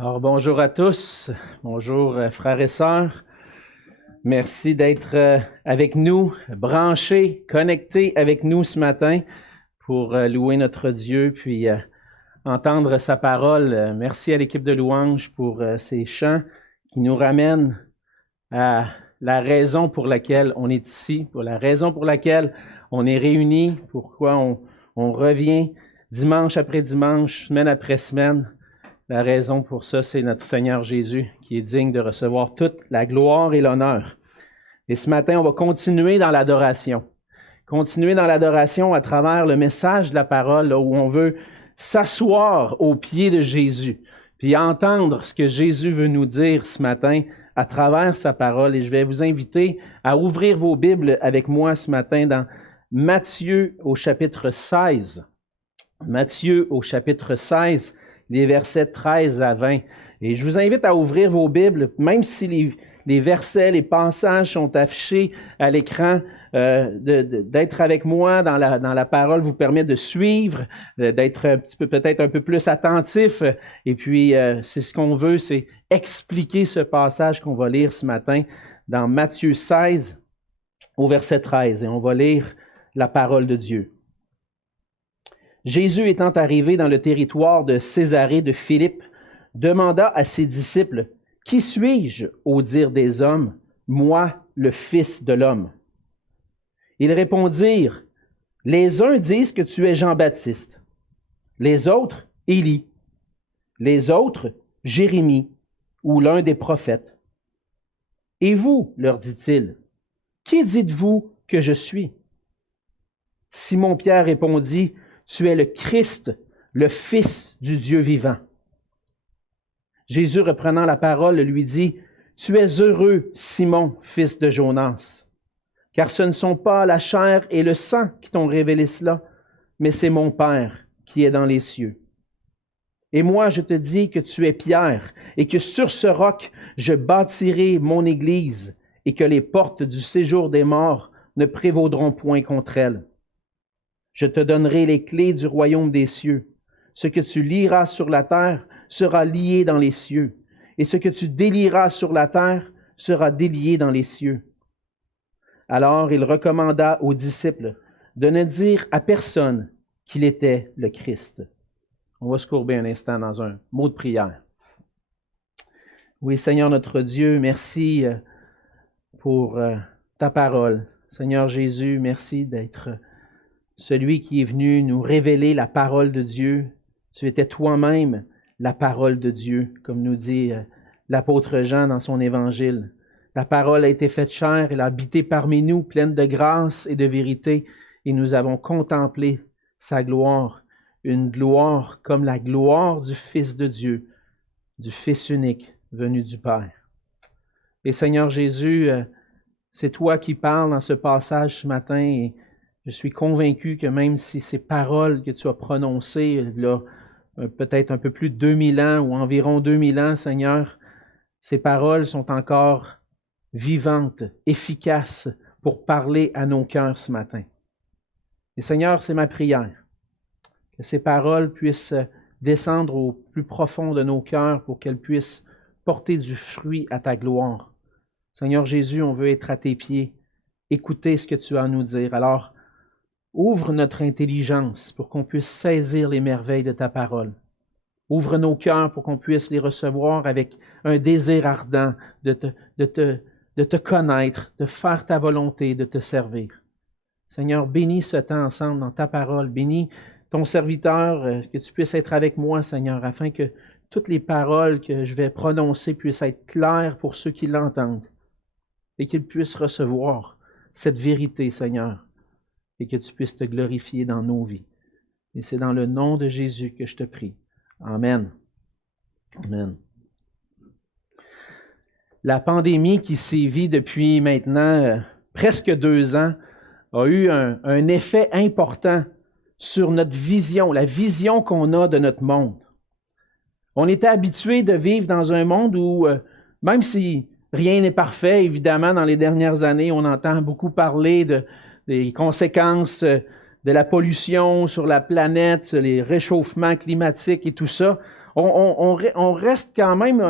Alors, bonjour à tous, bonjour frères et sœurs. Merci d'être avec nous, branchés, connectés avec nous ce matin pour louer notre Dieu, puis entendre sa parole. Merci à l'équipe de louange pour ces chants qui nous ramènent à la raison pour laquelle on est ici, pour la raison pour laquelle on est réunis, pourquoi on revient dimanche après dimanche, semaine après semaine. La raison pour ça, c'est notre Seigneur Jésus qui est digne de recevoir toute la gloire et l'honneur. Et ce matin, on va continuer dans l'adoration. Continuer dans l'adoration à travers le message de la parole, là, où on veut s'asseoir aux pieds de Jésus, puis entendre ce que Jésus veut nous dire ce matin à travers sa parole. Et je vais vous inviter à ouvrir vos Bibles avec moi ce matin dans Matthieu au chapitre 16. Matthieu au chapitre 16. Les versets 13 à 20. Et je vous invite à ouvrir vos Bibles, même si les versets, les passages sont affichés à l'écran, d'être avec moi dans la parole vous permet de suivre, d'être un petit peu, peut-être un peu plus attentif. Et puis, c'est ce qu'on veut, c'est expliquer ce passage qu'on va lire ce matin dans Matthieu 16 au verset 13. Et on va lire la parole de Dieu. Jésus étant arrivé dans le territoire de Césarée de Philippe, demanda à ses disciples, « Qui suis-je au dire des hommes, moi, le Fils de l'homme? » Ils répondirent, « Les uns disent que tu es Jean-Baptiste, les autres, Élie, les autres, Jérémie, ou l'un des prophètes. Et vous, leur dit-il, qui dites-vous que je suis? » Simon-Pierre répondit, « Tu es le Christ, le Fils du Dieu vivant. » Jésus, reprenant la parole, lui dit, « Tu es heureux, Simon, fils de Jonas, car ce ne sont pas la chair et le sang qui t'ont révélé cela, mais c'est mon Père qui est dans les cieux. Et moi, je te dis que tu es Pierre, et que sur ce roc, je bâtirai mon Église, et que les portes du séjour des morts ne prévaudront point contre elle. Je te donnerai les clés du royaume des cieux. Ce que tu lieras sur la terre sera lié dans les cieux, et ce que tu délieras sur la terre sera délié dans les cieux. » Alors il recommanda aux disciples de ne dire à personne qu'il était le Christ. On va se courber un instant dans un mot de prière. Oui, Seigneur notre Dieu, merci pour ta parole. Seigneur Jésus, merci d'être celui qui est venu nous révéler la parole de Dieu. Tu étais toi-même la parole de Dieu, comme nous dit l'apôtre Jean dans son évangile. La parole a été faite chair, elle a habité parmi nous, pleine de grâce et de vérité, et nous avons contemplé sa gloire, une gloire comme la gloire du Fils de Dieu, du Fils unique venu du Père. Et Seigneur Jésus, c'est toi qui parles dans ce passage ce matin, et je suis convaincu que même si ces paroles que tu as prononcées, là, peut-être un peu plus de 2000 ans ou environ 2000 ans, Seigneur, ces paroles sont encore vivantes, efficaces pour parler à nos cœurs ce matin. Et Seigneur, c'est ma prière, que ces paroles puissent descendre au plus profond de nos cœurs pour qu'elles puissent porter du fruit à ta gloire. Seigneur Jésus, on veut être à tes pieds, écouter ce que tu as à nous dire. Alors, ouvre notre intelligence pour qu'on puisse saisir les merveilles de ta parole. Ouvre nos cœurs pour qu'on puisse les recevoir avec un désir ardent de te connaître, de faire ta volonté, de te servir. Seigneur, bénis ce temps ensemble dans ta parole. Bénis ton serviteur, que tu puisses être avec moi, Seigneur, afin que toutes les paroles que je vais prononcer puissent être claires pour ceux qui l'entendent et qu'ils puissent recevoir cette vérité, Seigneur, et que tu puisses te glorifier dans nos vies. Et c'est dans le nom de Jésus que je te prie. Amen. Amen. La pandémie qui sévit depuis maintenant presque 2 ans a eu un effet important sur notre vision, la vision qu'on a de notre monde. On était habitué de vivre dans un monde où, même si rien n'est parfait, évidemment, dans les dernières années, on entend beaucoup parler des conséquences de la pollution sur la planète, les réchauffements climatiques et tout ça. On reste quand même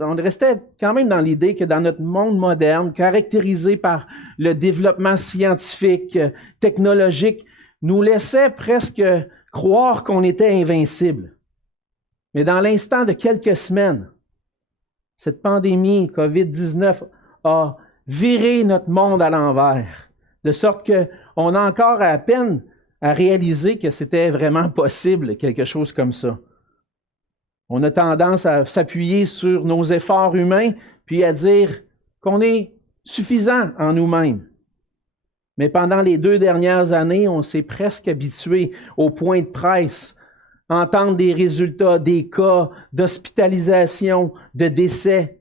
on restait quand même dans l'idée que dans notre monde moderne, caractérisé par le développement scientifique, technologique, nous laissait presque croire qu'on était invincible. Mais dans l'instant de quelques semaines, cette pandémie COVID-19 a viré notre monde à l'envers, de sorte qu'on a encore à peine à réaliser que c'était vraiment possible, quelque chose comme ça. On a tendance à s'appuyer sur nos efforts humains, puis à dire qu'on est suffisant en nous-mêmes. Mais pendant les 2 dernières années, on s'est presque habitué au point de presse, entendre des résultats, des cas d'hospitalisation, de décès,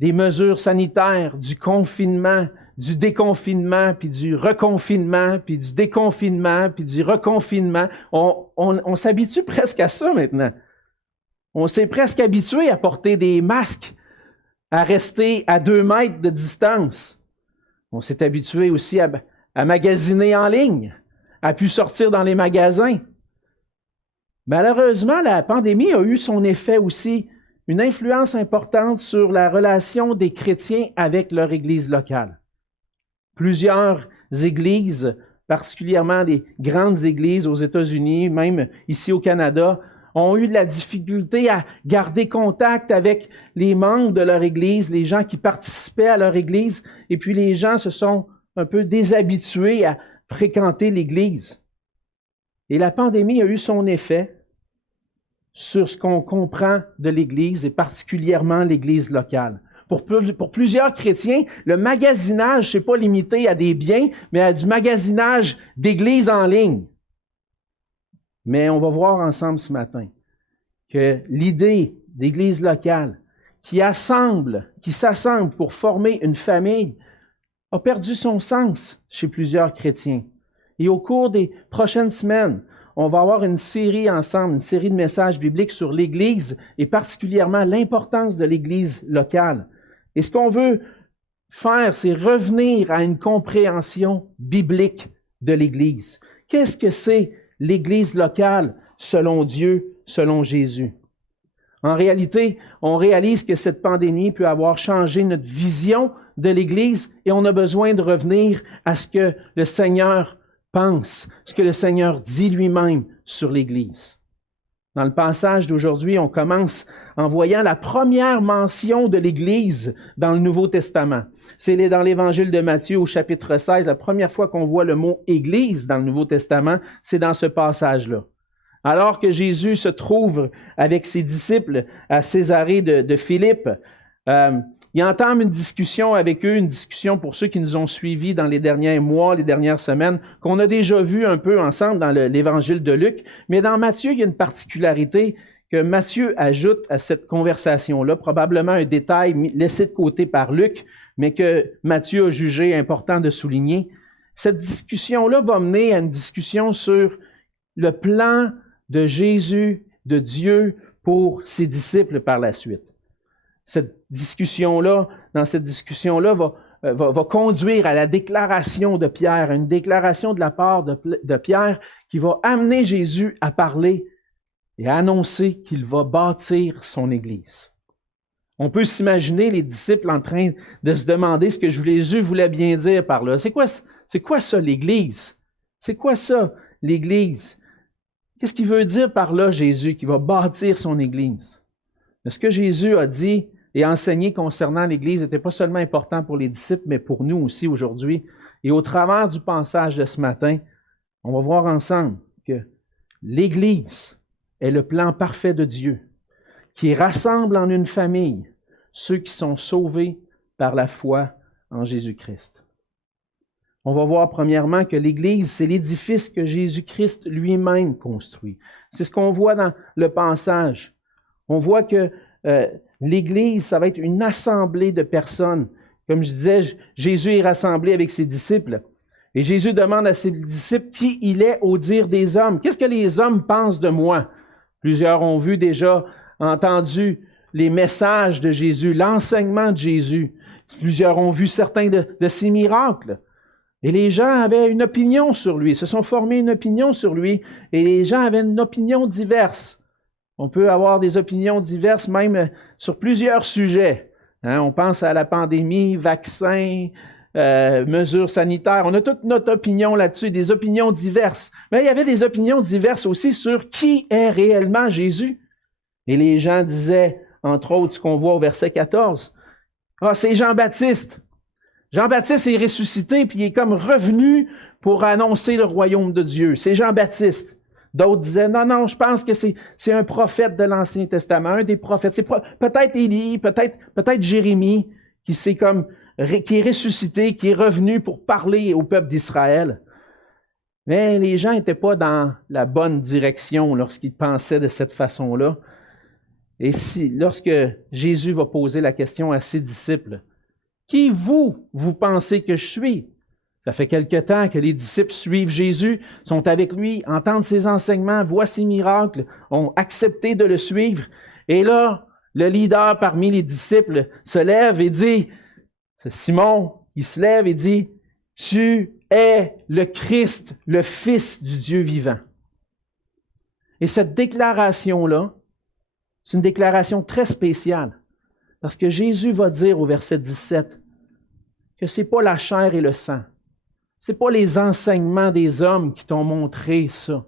des mesures sanitaires, du confinement, du déconfinement, puis du reconfinement, puis du déconfinement, puis du reconfinement. On s'habitue presque à ça maintenant. On s'est presque habitué à porter des masques, à rester à 2 mètres de distance. On s'est habitué aussi à magasiner en ligne, à plus sortir dans les magasins. Malheureusement, la pandémie a eu son effet aussi, une influence importante sur la relation des chrétiens avec leur Église locale. Plusieurs églises, particulièrement des grandes églises aux États-Unis, même ici au Canada, ont eu de la difficulté à garder contact avec les membres de leur Église, les gens qui participaient à leur Église, et puis les gens se sont un peu déshabitués à fréquenter l'Église. Et la pandémie a eu son effet sur ce qu'on comprend de l'Église, et particulièrement l'Église locale. Pour plusieurs chrétiens, le magasinage, ce n'est pas limité à des biens, mais à du magasinage d'église en ligne. Mais on va voir ensemble ce matin que l'idée d'église locale qui s'assemble pour former une famille a perdu son sens chez plusieurs chrétiens. Et au cours des prochaines semaines, on va avoir une série ensemble, une série de messages bibliques sur l'Église et particulièrement l'importance de l'Église locale. Et ce qu'on veut faire, c'est revenir à une compréhension biblique de l'Église. Qu'est-ce que c'est l'Église locale selon Dieu, selon Jésus? En réalité, on réalise que cette pandémie peut avoir changé notre vision de l'Église et on a besoin de revenir à ce que le Seigneur pense, ce que le Seigneur dit lui-même sur l'Église. Dans le passage d'aujourd'hui, on commence en voyant la première mention de l'Église dans le Nouveau Testament. C'est dans l'Évangile de Matthieu au chapitre 16, la première fois qu'on voit le mot « Église » dans le Nouveau Testament, c'est dans ce passage-là. Alors que Jésus se trouve avec ses disciples à Césarée de Philippe, il entame une discussion avec eux, une discussion pour ceux qui nous ont suivis dans les derniers mois, les dernières semaines, qu'on a déjà vu un peu ensemble dans l'Évangile de Luc. Mais dans Matthieu, il y a une particularité que Matthieu ajoute à cette conversation-là, probablement un détail laissé de côté par Luc, mais que Matthieu a jugé important de souligner. Cette discussion-là va mener à une discussion sur le plan de Jésus, de Dieu, pour ses disciples par la suite. Cette discussion-là va conduire à la déclaration de Pierre, une déclaration de la part de Pierre qui va amener Jésus à parler et à annoncer qu'il va bâtir son Église. On peut s'imaginer les disciples en train de se demander ce que Jésus voulait bien dire par là. C'est quoi ça, l'Église? C'est quoi ça, l'Église? Qu'est-ce qu'il veut dire par là, Jésus, qui va bâtir son Église? Mais ce que Jésus a dit et enseigné concernant l'Église n'était pas seulement important pour les disciples, mais pour nous aussi aujourd'hui. Et au travers du passage de ce matin, on va voir ensemble que l'Église est le plan parfait de Dieu, qui rassemble en une famille ceux qui sont sauvés par la foi en Jésus-Christ. On va voir premièrement que l'Église, c'est l'édifice que Jésus-Christ lui-même construit. C'est ce qu'on voit dans le passage. On voit que l'Église, ça va être une assemblée de personnes. Comme je disais, Jésus est rassemblé avec ses disciples. Et Jésus demande à ses disciples qui il est au dire des hommes. Qu'est-ce que les hommes pensent de moi? Plusieurs ont déjà entendu les messages de Jésus, l'enseignement de Jésus. Plusieurs ont vu certains de ses miracles. Et les gens avaient une opinion sur lui, se sont formés une opinion sur lui, et les gens avaient une opinion diverse. On peut avoir des opinions diverses, même sur plusieurs sujets. Hein, on pense à la pandémie, vaccins, mesures sanitaires. On a toute notre opinion là-dessus, des opinions diverses. Mais il y avait des opinions diverses aussi sur qui est réellement Jésus. Et les gens disaient, entre autres, ce qu'on voit au verset 14, « Ah, c'est Jean-Baptiste. Jean-Baptiste est ressuscité, puis il est comme revenu pour annoncer le royaume de Dieu. C'est Jean-Baptiste. » D'autres disaient, non, non, je pense que c'est un prophète de l'Ancien Testament, un des prophètes. C'est peut-être Élie, peut-être Jérémie, qui est ressuscité, qui est revenu pour parler au peuple d'Israël. Mais les gens n'étaient pas dans la bonne direction lorsqu'ils pensaient de cette façon-là. Et lorsque Jésus va poser la question à ses disciples, « Qui vous pensez que je suis? » Ça fait quelque temps que les disciples suivent Jésus, sont avec lui, entendent ses enseignements, voient ses miracles, ont accepté de le suivre. Et là, le leader parmi les disciples se lève et dit, c'est Simon, il se lève et dit, « Tu es le Christ, le Fils du Dieu vivant. » Et cette déclaration-là, c'est une déclaration très spéciale, parce que Jésus va dire au verset 17 que ce n'est pas la chair et le sang. Ce n'est pas les enseignements des hommes qui t'ont montré ça.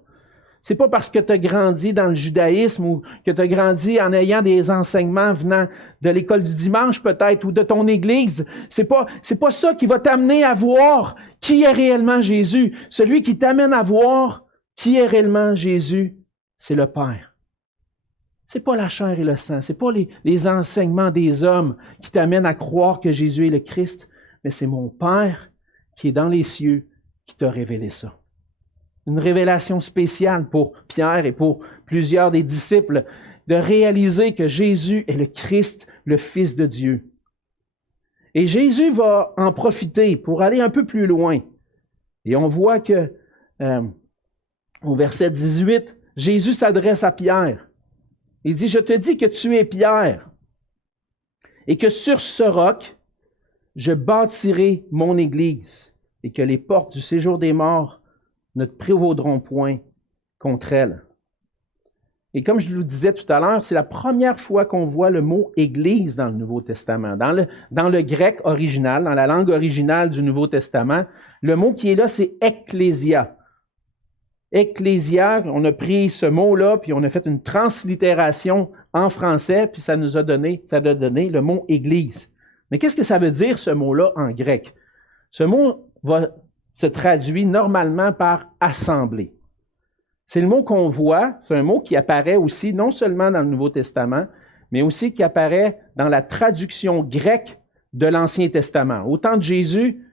Ce n'est pas parce que tu as grandi dans le judaïsme ou que tu as grandi en ayant des enseignements venant de l'école du dimanche peut-être ou de ton église. C'est pas ça qui va t'amener à voir qui est réellement Jésus. Celui qui t'amène à voir qui est réellement Jésus, c'est le Père. C'est pas la chair et le sang. C'est pas les enseignements des hommes qui t'amènent à croire que Jésus est le Christ, mais c'est mon Père qui est dans les cieux, qui t'a révélé ça. Une révélation spéciale pour Pierre et pour plusieurs des disciples, de réaliser que Jésus est le Christ, le Fils de Dieu. Et Jésus va en profiter pour aller un peu plus loin. Et on voit que, au verset 18, Jésus s'adresse à Pierre. Il dit, « Je te dis que tu es Pierre, et que sur ce roc, je bâtirai mon Église, et que les portes du séjour des morts ne te prévaudront point contre elle. » Et comme je vous le disais tout à l'heure, c'est la première fois qu'on voit le mot « Église » dans le Nouveau Testament. Dans le grec original, dans la langue originale du Nouveau Testament, le mot qui est là, c'est « ecclésia ». Ecclésia, on a pris ce mot-là, puis on a fait une translittération en français, puis ça a donné le mot « Église ». Mais qu'est-ce que ça veut dire, ce mot-là, en grec? Ce mot se traduit normalement par « assemblée ». C'est le mot qu'on voit, c'est un mot qui apparaît aussi non seulement dans le Nouveau Testament, mais aussi qui apparaît dans la traduction grecque de l'Ancien Testament. Au temps de Jésus,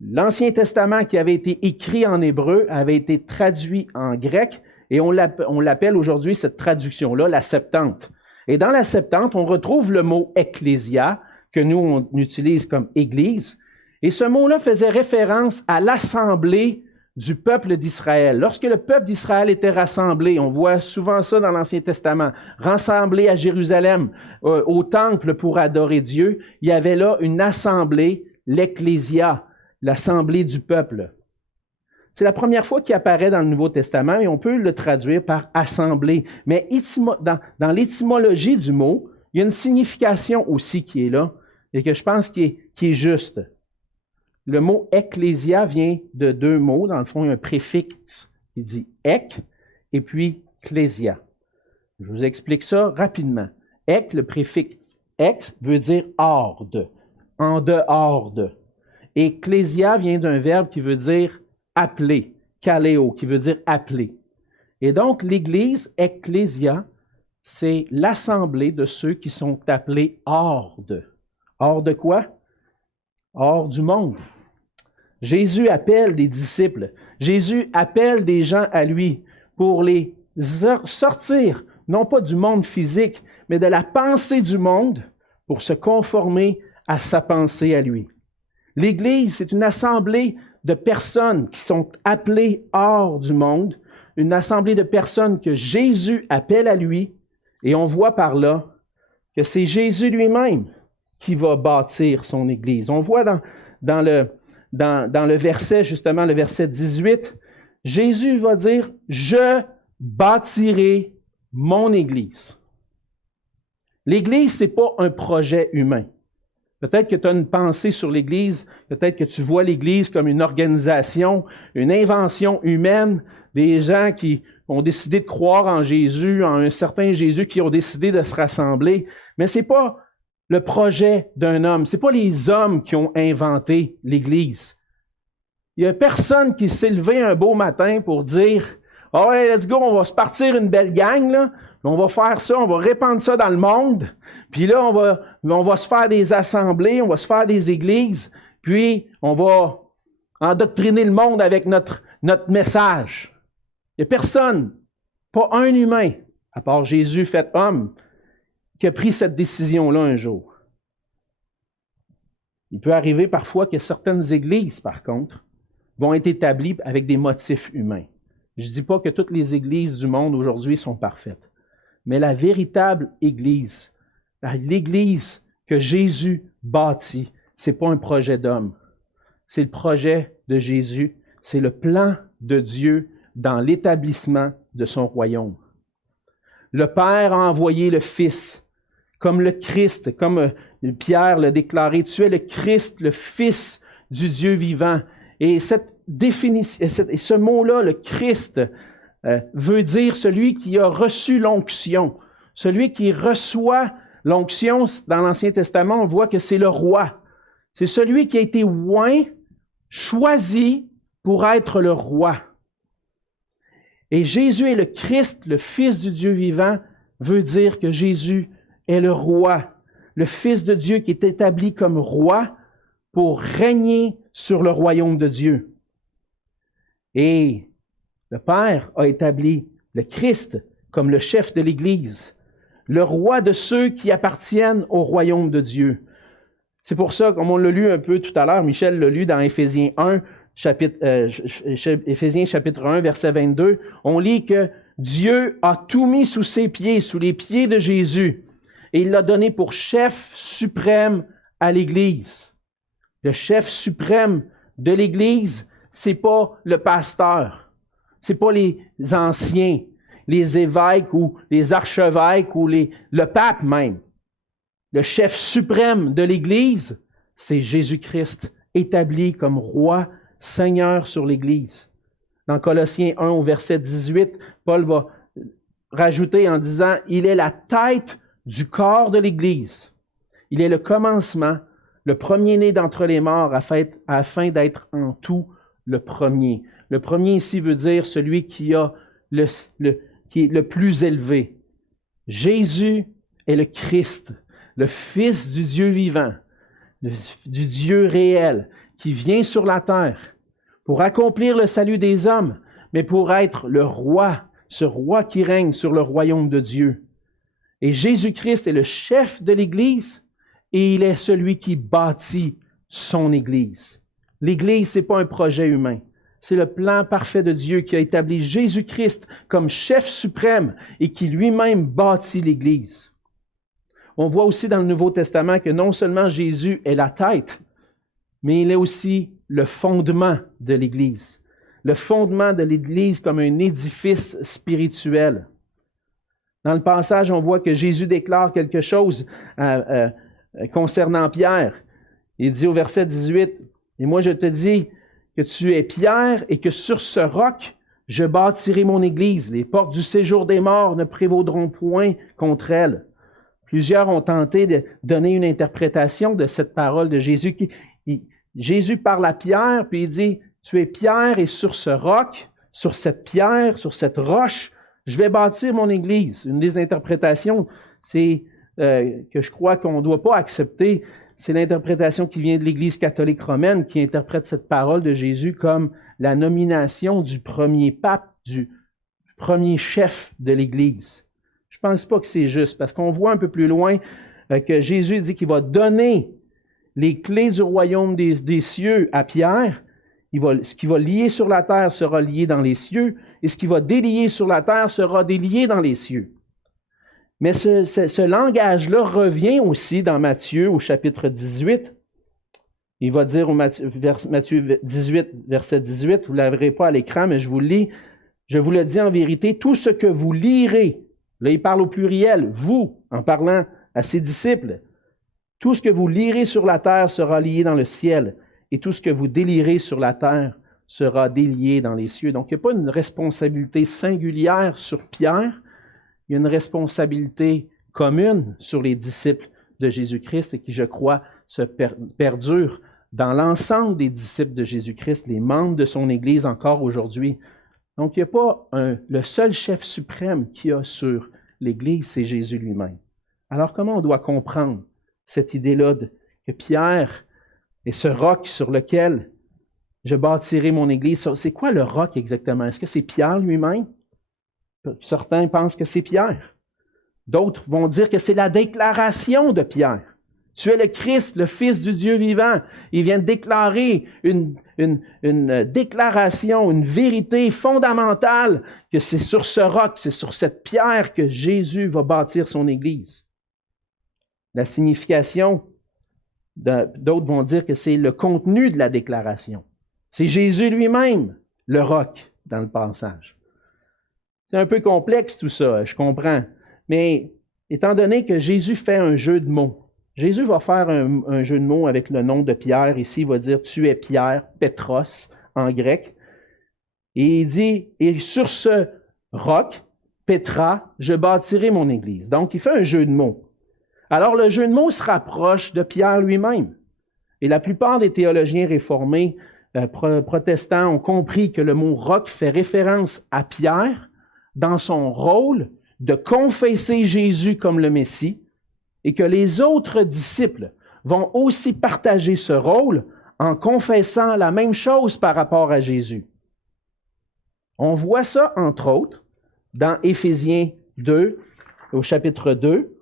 l'Ancien Testament qui avait été écrit en hébreu avait été traduit en grec, et on l'appelle aujourd'hui, cette traduction-là, la Septante. Et dans la Septante, on retrouve le mot « ecclésia », que nous, on utilise comme « église ». Et ce mot-là faisait référence à l'assemblée du peuple d'Israël. Lorsque le peuple d'Israël était rassemblé, on voit souvent ça dans l'Ancien Testament, rassemblé à Jérusalem, au temple pour adorer Dieu, il y avait là une assemblée, l'ecclésia, l'assemblée du peuple. C'est la première fois qu'il apparaît dans le Nouveau Testament et on peut le traduire par « assemblée ». Mais dans l'étymologie du mot, il y a une signification aussi qui est là et que je pense qui est juste. Le mot « ecclésia » vient de deux mots. Dans le fond, il y a un préfixe qui dit « ek » et puis « clésia ». Je vous explique ça rapidement. « Ek », le préfixe « ex » veut dire « hors de »,« en dehors de ». Et « clésia » vient d'un verbe qui veut dire « appeler »,« kaleo », qui veut dire « appeler ». Et donc, l'Église, ecclésia, c'est l'assemblée de ceux qui sont appelés hors de. Hors de quoi? Hors du monde. Jésus appelle des disciples. Jésus appelle des gens à lui pour les sortir, non pas du monde physique, mais de la pensée du monde pour se conformer à sa pensée à lui. L'Église, c'est une assemblée de personnes qui sont appelées hors du monde, une assemblée de personnes que Jésus appelle à lui, et on voit par là que c'est Jésus lui-même qui va bâtir son Église. On voit dans le verset, justement, le verset 18, Jésus va dire « Je bâtirai mon Église. L'Église, ce n'est pas un projet humain. Peut-être que tu as une pensée sur l'Église, peut-être que tu vois l'Église comme une organisation, une invention humaine, des gens qui ont décidé de croire en Jésus, en un certain Jésus, qui ont décidé de se rassembler. Mais ce n'est pas le projet d'un homme, ce n'est pas les hommes qui ont inventé l'Église. Il n'y a personne qui s'est levé un beau matin pour dire « Ah ouais, let's go, on va se partir une belle gang, là. On va faire ça, on va répandre ça dans le monde. Puis là, on va se faire des assemblées, on va se faire des églises, puis on va endoctriner le monde avec notre message. » Il n'y a personne, pas un humain, à part Jésus fait homme, qui a pris cette décision-là un jour. Il peut arriver parfois que certaines églises, par contre, vont être établies avec des motifs humains. Je ne dis pas que toutes les églises du monde aujourd'hui sont parfaites, mais la véritable Église, l'Église que Jésus bâtit, ce n'est pas un projet d'homme. C'est le projet de Jésus, c'est le plan de Dieu dans l'établissement de son royaume. Le Père a envoyé le Fils, comme le Christ, comme Pierre l'a déclaré, tu es le Christ, le Fils du Dieu vivant. Et cette définition, et ce mot-là, le Christ, veut dire celui qui a reçu l'onction. Celui qui reçoit l'onction, dans l'Ancien Testament, on voit que c'est le roi. C'est celui qui a été oint, choisi pour être le roi. Et Jésus est le Christ, le Fils du Dieu vivant, veut dire que Jésus est le roi, le Fils de Dieu qui est établi comme roi pour régner sur le royaume de Dieu. Et le Père a établi le Christ comme le chef de l'Église, le roi de ceux qui appartiennent au royaume de Dieu. C'est pour ça, comme on l'a lu un peu tout à l'heure, Michel l'a lu dans Éphésiens 1, Éphésiens chapitre 1, verset 22, on lit que Dieu a tout mis sous ses pieds, sous les pieds de Jésus, et il l'a donné pour chef suprême à l'Église. Le chef suprême de l'Église, c'est pas le pasteur, c'est pas les anciens, les évêques ou les archevêques ou le pape même. Le chef suprême de l'Église, c'est Jésus-Christ, établi comme roi, Seigneur sur l'Église. Dans Colossiens 1 au verset 18, Paul va rajouter en disant « Il est la tête du corps de l'Église. Il est le commencement, le premier-né d'entre les morts, afin d'être en tout le premier. » Le premier ici veut dire celui qui est le plus élevé. Jésus est le Christ, le Fils du Dieu vivant, du Dieu réel, qui vient sur la terre pour accomplir le salut des hommes, mais pour être le roi, ce roi qui règne sur le royaume de Dieu. Et Jésus-Christ est le chef de l'Église et il est celui qui bâtit son Église. L'Église, ce n'est pas un projet humain. C'est le plan parfait de Dieu qui a établi Jésus-Christ comme chef suprême et qui lui-même bâtit l'Église. On voit aussi dans le Nouveau Testament que non seulement Jésus est la tête, mais il est aussi le fondement de l'Église. Le fondement de l'Église comme un édifice spirituel. Dans le passage, on voit que Jésus déclare quelque chose concernant Pierre. Il dit au verset 18, « Et moi je te dis que tu es Pierre et que sur ce roc, je bâtirai mon Église. Les portes du séjour des morts ne prévaudront point contre elle. » Plusieurs ont tenté de donner une interprétation de cette parole de Jésus. Jésus parle à Pierre, puis il dit, « Tu es Pierre et sur ce roc, sur cette pierre, sur cette roche, je vais bâtir mon Église. » Une des interprétations, c'est que je crois qu'on ne doit pas accepter, c'est l'interprétation qui vient de l'Église catholique romaine, qui interprète cette parole de Jésus comme la nomination du premier pape, du premier chef de l'Église. Je ne pense pas que c'est juste, parce qu'on voit un peu plus loin que Jésus dit qu'il va donner les clés du royaume des cieux à Pierre. Ce qui va lier sur la terre sera lié dans les cieux, et ce qui va délier sur la terre sera délié dans les cieux. Mais ce langage-là revient aussi dans Matthieu au chapitre 18. Il va dire au Matthieu 18, verset 18, vous ne l'aurez pas à l'écran, mais je vous le lis. « Je vous le dis en vérité, tout ce que vous lirez Là, il parle au pluriel, vous, en parlant à ses disciples. Tout ce que vous lirez sur la terre sera lié dans le ciel, et tout ce que vous délirez sur la terre sera délié dans les cieux. Donc, il n'y a pas une responsabilité singulière sur Pierre, il y a une responsabilité commune sur les disciples de Jésus-Christ et qui, je crois, se perdure dans l'ensemble des disciples de Jésus-Christ, les membres de son Église encore aujourd'hui. Donc, il n'y a pas le seul chef suprême qu'il y a sur l'Église, c'est Jésus lui-même. Alors, comment on doit comprendre cette idée-là que Pierre est ce roc sur lequel je bâtirai mon Église? C'est quoi le roc exactement? Est-ce que c'est Pierre lui-même? Certains pensent que c'est Pierre. D'autres vont dire que c'est la déclaration de Pierre. Tu es le Christ, le Fils du Dieu vivant. Il vient de déclarer une déclaration, une vérité fondamentale que c'est sur ce roc, c'est sur cette pierre que Jésus va bâtir son Église. La signification, d'autres vont dire que c'est le contenu de la déclaration. C'est Jésus lui-même, le roc, dans le passage. C'est un peu complexe tout ça, je comprends. Mais étant donné que Jésus fait un jeu de mots, Jésus va faire un jeu de mots avec le nom de Pierre. Ici, il va dire « Tu es Pierre », Pétros en grec. Et il dit « Et sur ce roc, Pétra, je bâtirai mon Église ». Donc, il fait un jeu de mots. Alors, le jeu de mots se rapproche de Pierre lui-même. Et la plupart des théologiens réformés protestants ont compris que le mot « roc » fait référence à Pierre dans son rôle de confesser Jésus comme le Messie, et que les autres disciples vont aussi partager ce rôle en confessant la même chose par rapport à Jésus. On voit ça, entre autres, dans Éphésiens 2, au chapitre 2,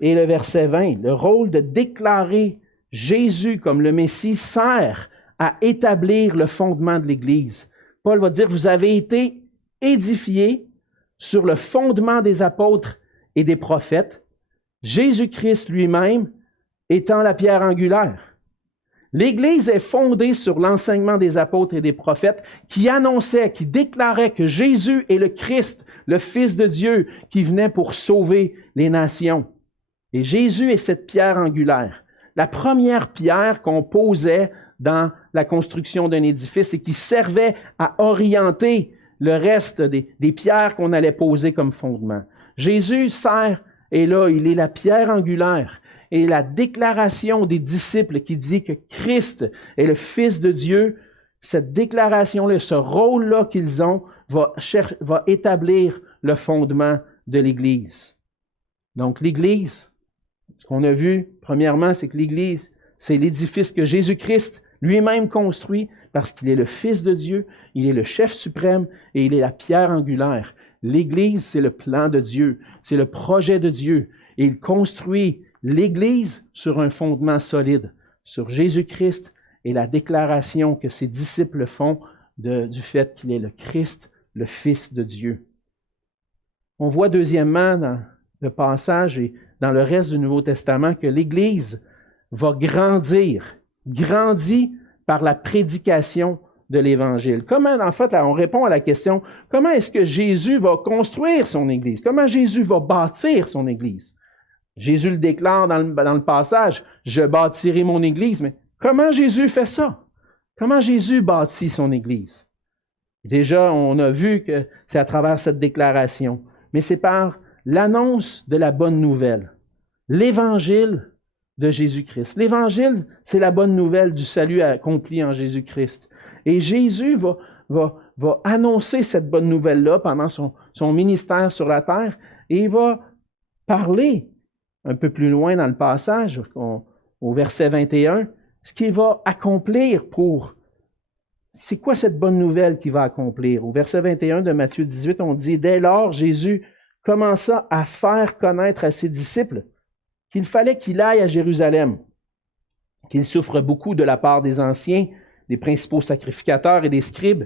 et le verset 20. Le rôle de déclarer Jésus comme le Messie sert à établir le fondement de l'Église. Paul va dire, vous avez été édifiés sur le fondement des apôtres et des prophètes, Jésus-Christ lui-même étant la pierre angulaire. L'Église est fondée sur l'enseignement des apôtres et des prophètes qui annonçaient, qui déclaraient que Jésus est le Christ, le Fils de Dieu, qui venait pour sauver les nations. Et Jésus est cette pierre angulaire, la première pierre qu'on posait dans la construction d'un édifice et qui servait à orienter le reste des pierres qu'on allait poser comme fondement. Jésus sert. Et là, il est la pierre angulaire et la déclaration des disciples qui dit que Christ est le Fils de Dieu, cette déclaration-là, ce rôle-là qu'ils ont, va établir le fondement de l'Église. Donc l'Église, ce qu'on a vu, premièrement, c'est que l'Église, c'est l'édifice que Jésus-Christ lui-même construit parce qu'il est le Fils de Dieu, il est le chef suprême et il est la pierre angulaire. L'Église, c'est le plan de Dieu, c'est le projet de Dieu. Et il construit l'Église sur un fondement solide, sur Jésus-Christ et la déclaration que ses disciples font du fait qu'il est le Christ, le Fils de Dieu. On voit deuxièmement dans le passage et dans le reste du Nouveau Testament que l'Église va grandir, grandit par la prédication de l'Évangile. Comment, en fait, là, on répond à la question, comment est-ce que Jésus va construire son Église? Comment Jésus va bâtir son Église? Jésus le déclare dans le passage, « Je bâtirai mon Église », mais comment Jésus fait ça? Comment Jésus bâtit son Église? Déjà, on a vu que c'est à travers cette déclaration, mais c'est par l'annonce de la bonne nouvelle, l'Évangile de Jésus-Christ. L'Évangile, c'est la bonne nouvelle du salut accompli en Jésus-Christ. Et Jésus va annoncer cette bonne nouvelle-là pendant son ministère sur la terre et il va parler un peu plus loin dans le passage, au verset 21, ce qu'il va accomplir pour... C'est quoi cette bonne nouvelle qu'il va accomplir? Au verset 21 de Matthieu 18, on dit « Dès lors, Jésus commença à faire connaître à ses disciples qu'il fallait qu'il aille à Jérusalem, qu'il souffre beaucoup de la part des anciens, des principaux sacrificateurs et des scribes,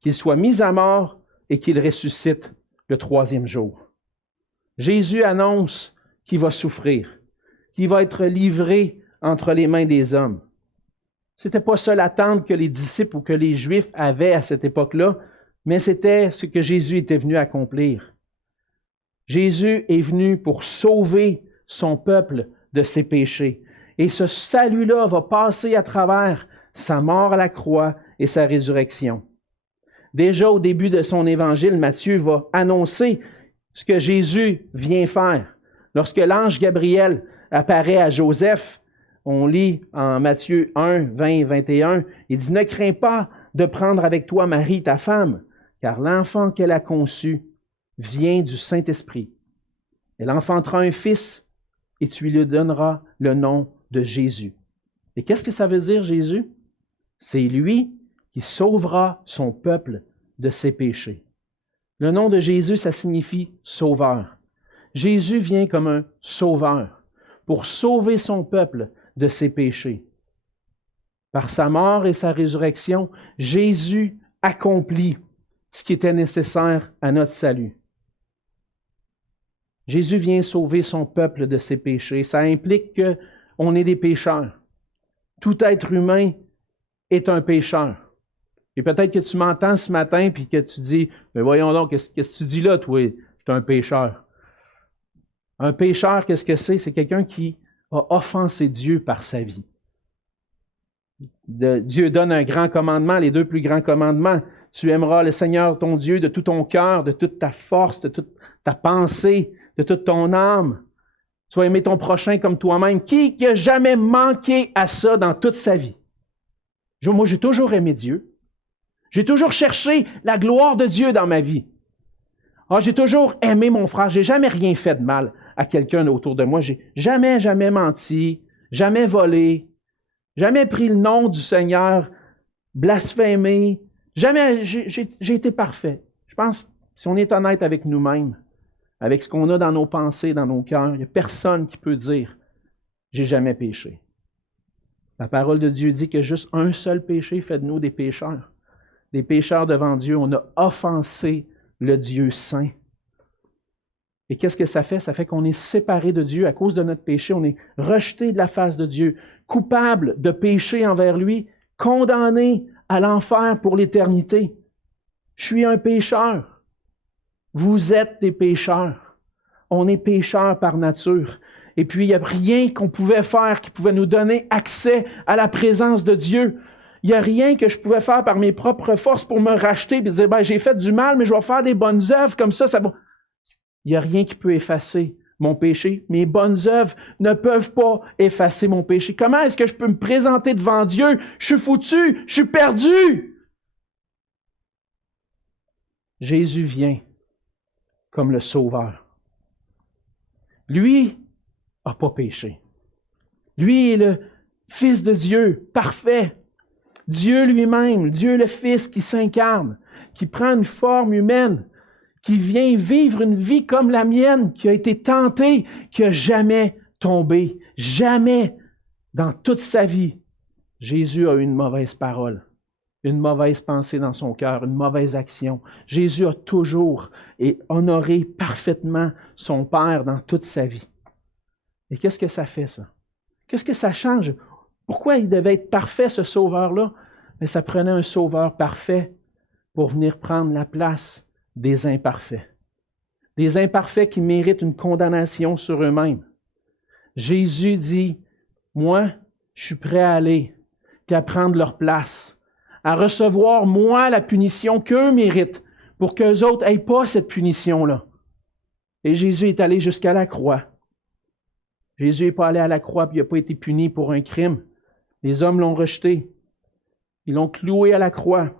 qu'il soit mis à mort et qu'il ressuscite le troisième jour. » Jésus annonce qu'il va souffrir, qu'il va être livré entre les mains des hommes. C'était pas ça l'attente que les disciples ou que les Juifs avaient à cette époque-là, mais c'était ce que Jésus était venu accomplir. Jésus est venu pour sauver son peuple de ses péchés. Et ce salut-là va passer à travers sa mort à la croix et sa résurrection. Déjà au début de son évangile, Matthieu va annoncer ce que Jésus vient faire. Lorsque l'ange Gabriel apparaît à Joseph, on lit en Matthieu 1, 20 et 21, il dit « Ne crains pas de prendre avec toi Marie, ta femme, car l'enfant qu'elle a conçu vient du Saint-Esprit. Elle enfantera un fils et tu lui donneras le nom de Jésus. » Et qu'est-ce que ça veut dire, Jésus? C'est lui qui sauvera son peuple de ses péchés. Le nom de Jésus, ça signifie sauveur. Jésus vient comme un sauveur pour sauver son peuple de ses péchés. Par sa mort et sa résurrection, Jésus accomplit ce qui était nécessaire à notre salut. Jésus vient sauver son peuple de ses péchés. Ça implique qu'on est des pécheurs. Tout être humain est un pécheur. Et peut-être que tu m'entends ce matin et que tu dis, mais voyons donc, qu'est-ce que tu dis là, toi? Je suis un pécheur. Un pécheur, qu'est-ce que c'est? C'est quelqu'un qui a offensé Dieu par sa vie. Dieu donne un grand commandement, les 2 plus grands commandements. Tu aimeras le Seigneur ton Dieu de tout ton cœur, de toute ta force, de toute ta pensée, de toute ton âme. Tu vas aimer ton prochain comme toi-même. Qui n'a jamais manqué à ça dans toute sa vie? Moi, j'ai toujours aimé Dieu. J'ai toujours cherché la gloire de Dieu dans ma vie. J'ai toujours aimé mon frère. J'ai jamais rien fait de mal à quelqu'un autour de moi. J'ai jamais menti, jamais volé, jamais pris le nom du Seigneur, blasphémé. Jamais, j'ai été parfait. Je pense, si on est honnête avec nous-mêmes, avec ce qu'on a dans nos pensées, dans nos cœurs, il n'y a personne qui peut dire « j'ai jamais péché ». La parole de Dieu dit que juste un seul péché fait de nous des pécheurs. Des pécheurs devant Dieu, on a offensé le Dieu saint. Et qu'est-ce que ça fait? Ça fait qu'on est séparé de Dieu à cause de notre péché. On est rejeté de la face de Dieu, coupable de péché envers lui, condamné à l'enfer pour l'éternité. Je suis un pécheur. Vous êtes des pécheurs. On est pécheurs par nature. Et puis, il n'y a rien qu'on pouvait faire qui pouvait nous donner accès à la présence de Dieu. Il n'y a rien que je pouvais faire par mes propres forces pour me racheter et dire, j'ai fait du mal, mais je vais faire des bonnes œuvres, comme ça va. Il n'y a rien qui peut effacer mon péché. Mes bonnes œuvres ne peuvent pas effacer mon péché. Comment est-ce que je peux me présenter devant Dieu? Je suis foutu, je suis perdu. Jésus vient comme le Sauveur. Lui n'a pas péché. Lui est le Fils de Dieu, parfait. Dieu lui-même, Dieu le Fils qui s'incarne, qui prend une forme humaine, qui vient vivre une vie comme la mienne, qui a été tentée, qui n'a jamais tombé, jamais dans toute sa vie. Jésus a eu une mauvaise parole, une mauvaise pensée dans son cœur, une mauvaise action. Jésus a toujours honoré parfaitement son Père dans toute sa vie. Et qu'est-ce que ça fait, ça? Qu'est-ce que ça change? Pourquoi il devait être parfait, ce sauveur-là? Mais ça prenait un sauveur parfait pour venir prendre la place des imparfaits. Des imparfaits qui méritent une condamnation sur eux-mêmes. Jésus dit, moi, je suis prêt à aller et à prendre leur place, à recevoir, moi, la punition qu'eux méritent, pour qu'eux autres n'aient pas cette punition-là. Et Jésus est allé jusqu'à la croix. Jésus n'est pas allé à la croix et il n'a pas été puni pour un crime. Les hommes l'ont rejeté. Ils l'ont cloué à la croix.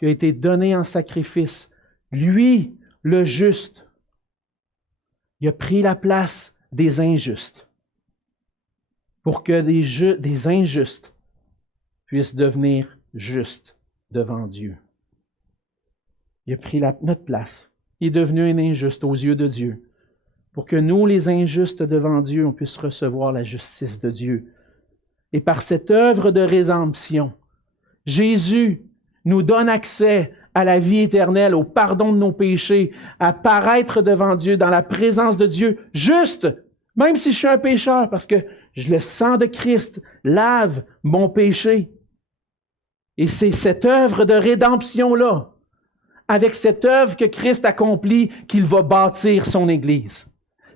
Il a été donné en sacrifice. Lui, le juste, il a pris la place des injustes pour que des injustes puissent devenir justes devant Dieu. Il a pris notre place. Il est devenu un injuste aux yeux de Dieu pour que nous, les injustes devant Dieu, on puisse recevoir la justice de Dieu. Et par cette œuvre de rédemption, Jésus nous donne accès à la vie éternelle, au pardon de nos péchés, à paraître devant Dieu, dans la présence de Dieu, juste, même si je suis un pécheur, parce que le sang de Christ lave mon péché. Et c'est cette œuvre de rédemption-là, avec cette œuvre que Christ accomplit qu'il va bâtir son Église.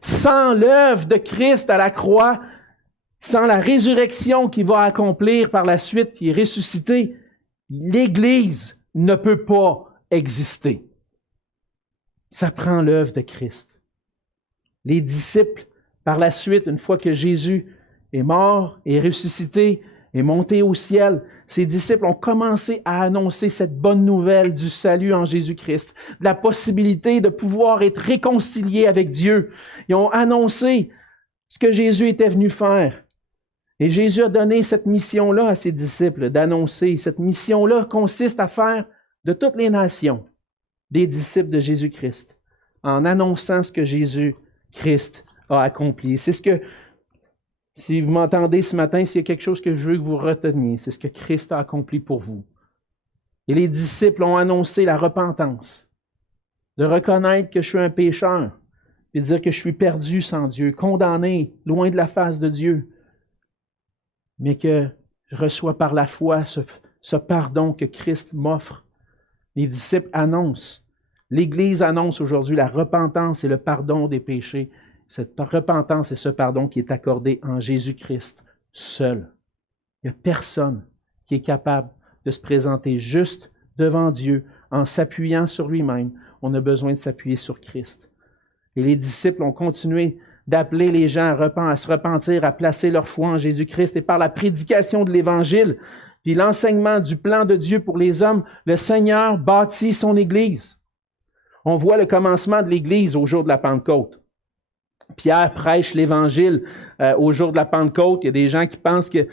Sans l'œuvre de Christ à la croix, sans la résurrection qu'il va accomplir par la suite, qui est ressuscité, l'Église ne peut pas exister. Ça prend l'œuvre de Christ. Les disciples, par la suite, une fois que Jésus est mort, est ressuscité, est monté au ciel, ces disciples ont commencé à annoncer cette bonne nouvelle du salut en Jésus-Christ, de la possibilité de pouvoir être réconciliés avec Dieu. Ils ont annoncé ce que Jésus était venu faire. Et Jésus a donné cette mission-là à ses disciples, d'annoncer. Cette mission-là consiste à faire de toutes les nations des disciples de Jésus-Christ, en annonçant ce que Jésus-Christ a accompli. C'est ce que, si vous m'entendez ce matin, s'il y a quelque chose que je veux que vous reteniez, c'est ce que Christ a accompli pour vous. Et les disciples ont annoncé la repentance, de reconnaître que je suis un pécheur, et de dire que je suis perdu sans Dieu, condamné, loin de la face de Dieu, mais que je reçois par la foi ce pardon que Christ m'offre. Les disciples annoncent, l'Église annonce aujourd'hui la repentance et le pardon des péchés. Cette repentance et ce pardon qui est accordé en Jésus-Christ seul. Il n'y a personne qui est capable de se présenter juste devant Dieu en s'appuyant sur lui-même. On a besoin de s'appuyer sur Christ. Et les disciples ont continué d'appeler les gens à se repentir, à placer leur foi en Jésus-Christ. Et par la prédication de l'Évangile, puis l'enseignement du plan de Dieu pour les hommes, le Seigneur bâtit son Église. On voit le commencement de l'Église au jour de la Pentecôte. Pierre prêche l'Évangile au jour de la Pentecôte. Il y a des gens qui pensent qu'ils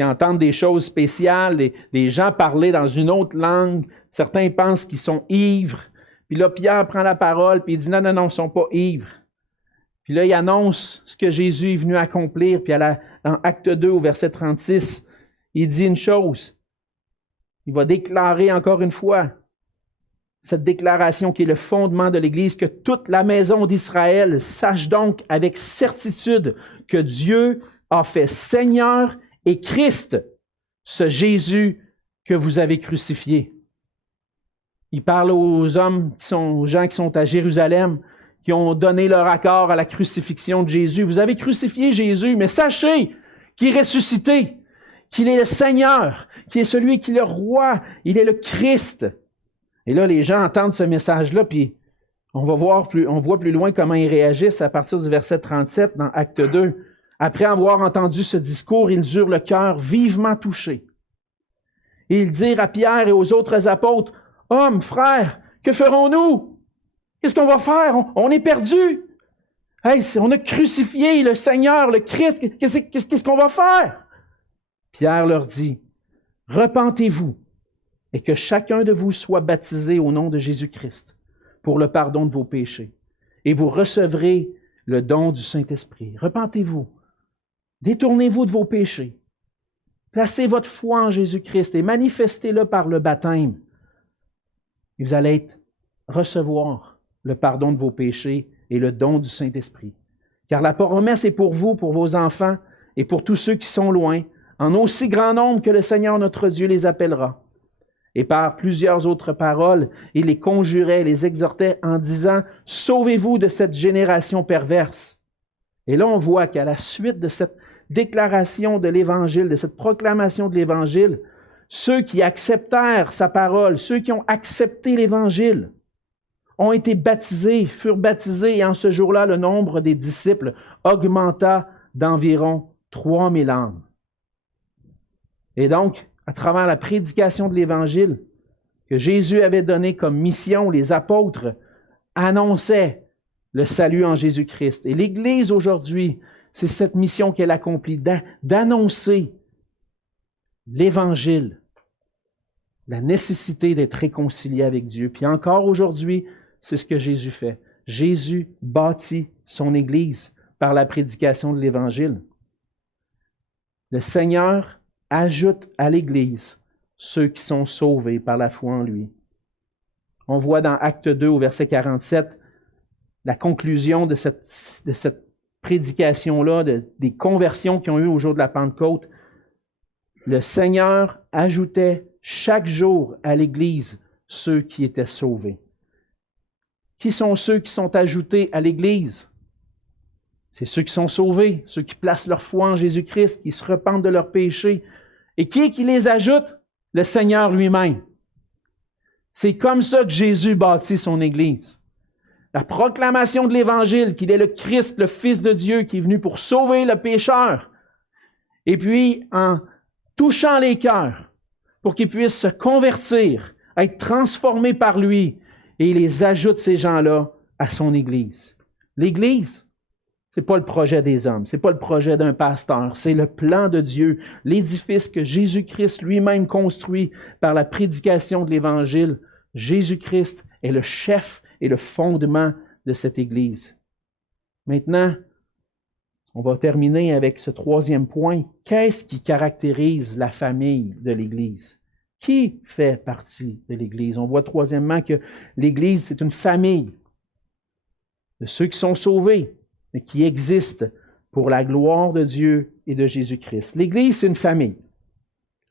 entendent des choses spéciales, des gens parler dans une autre langue. Certains pensent qu'ils sont ivres. Puis là, Pierre prend la parole, puis il dit non, ils ne sont pas ivres. Puis là, il annonce ce que Jésus est venu accomplir. Puis dans Acte 2, au verset 36, il dit une chose. Il va déclarer encore une fois cette déclaration qui est le fondement de l'Église, que toute la maison d'Israël sache donc avec certitude que Dieu a fait Seigneur et Christ, ce Jésus que vous avez crucifié. Il parle aux gens qui sont à Jérusalem, qui ont donné leur accord à la crucifixion de Jésus. Vous avez crucifié Jésus, mais sachez qu'il est ressuscité, qu'il est le Seigneur, qu'il est celui qui est le roi, il est le Christ. Et là, les gens entendent ce message-là, puis on voit plus loin comment ils réagissent à partir du verset 37 dans Acte 2. Après avoir entendu ce discours, ils eurent le cœur vivement touché. Et ils dirent à Pierre et aux autres apôtres, « Hommes, frères, que ferons-nous? Qu'est-ce qu'on va faire? On est perdus. Hey, on a crucifié le Seigneur, le Christ. Qu'est-ce qu'on va faire? » Pierre leur dit, « Repentez-vous et que chacun de vous soit baptisé au nom de Jésus-Christ pour le pardon de vos péchés. Et vous recevrez le don du Saint-Esprit. Repentez-vous. Détournez-vous de vos péchés. Placez votre foi en Jésus-Christ et manifestez-le par le baptême. Et vous allez recevoir le pardon de vos péchés et le don du Saint-Esprit. Car la promesse est pour vous, pour vos enfants et pour tous ceux qui sont loin, en aussi grand nombre que le Seigneur notre Dieu les appellera. Et par plusieurs autres paroles, il les conjurait, les exhortait en disant, « Sauvez-vous de cette génération perverse. » Et là, on voit qu'à la suite de cette déclaration de l'Évangile, de cette proclamation de l'Évangile, ceux qui acceptèrent sa parole, ceux qui ont accepté l'Évangile, ont été baptisés, furent baptisés, et en ce jour-là, le nombre des disciples augmenta d'environ 3000 âmes. Et donc, à travers la prédication de l'Évangile que Jésus avait donné comme mission, les apôtres annonçaient le salut en Jésus-Christ. Et l'Église aujourd'hui, c'est cette mission qu'elle accomplit, d'annoncer l'Évangile, la nécessité d'être réconcilié avec Dieu. Puis encore aujourd'hui, c'est ce que Jésus fait. Jésus bâtit son Église par la prédication de l'Évangile. Le Seigneur ajoute à l'Église ceux qui sont sauvés par la foi en lui. On voit dans Acte 2 au verset 47 la conclusion de cette prédication-là, des conversions qui ont eu au jour de la Pentecôte. Le Seigneur ajoutait chaque jour à l'Église ceux qui étaient sauvés. Qui sont ceux qui sont ajoutés à l'Église? C'est ceux qui sont sauvés, ceux qui placent leur foi en Jésus-Christ, qui se repentent de leurs péchés. Et qui est qui les ajoute? Le Seigneur lui-même. C'est comme ça que Jésus bâtit son Église. La proclamation de l'Évangile, qu'il est le Christ, le Fils de Dieu, qui est venu pour sauver le pécheur. Et puis, en touchant les cœurs, pour qu'ils puissent se convertir, être transformés par lui, et il les ajoute, ces gens-là, à son Église. L'Église, ce n'est pas le projet des hommes, ce n'est pas le projet d'un pasteur, c'est le plan de Dieu, l'édifice que Jésus-Christ lui-même construit par la prédication de l'Évangile. Jésus-Christ est le chef et le fondement de cette Église. Maintenant, on va terminer avec ce troisième point. Qu'est-ce qui caractérise la famille de l'Église? Qui fait partie de l'Église? On voit troisièmement que l'Église, c'est une famille de ceux qui sont sauvés, mais qui existent pour la gloire de Dieu et de Jésus-Christ. L'Église, c'est une famille.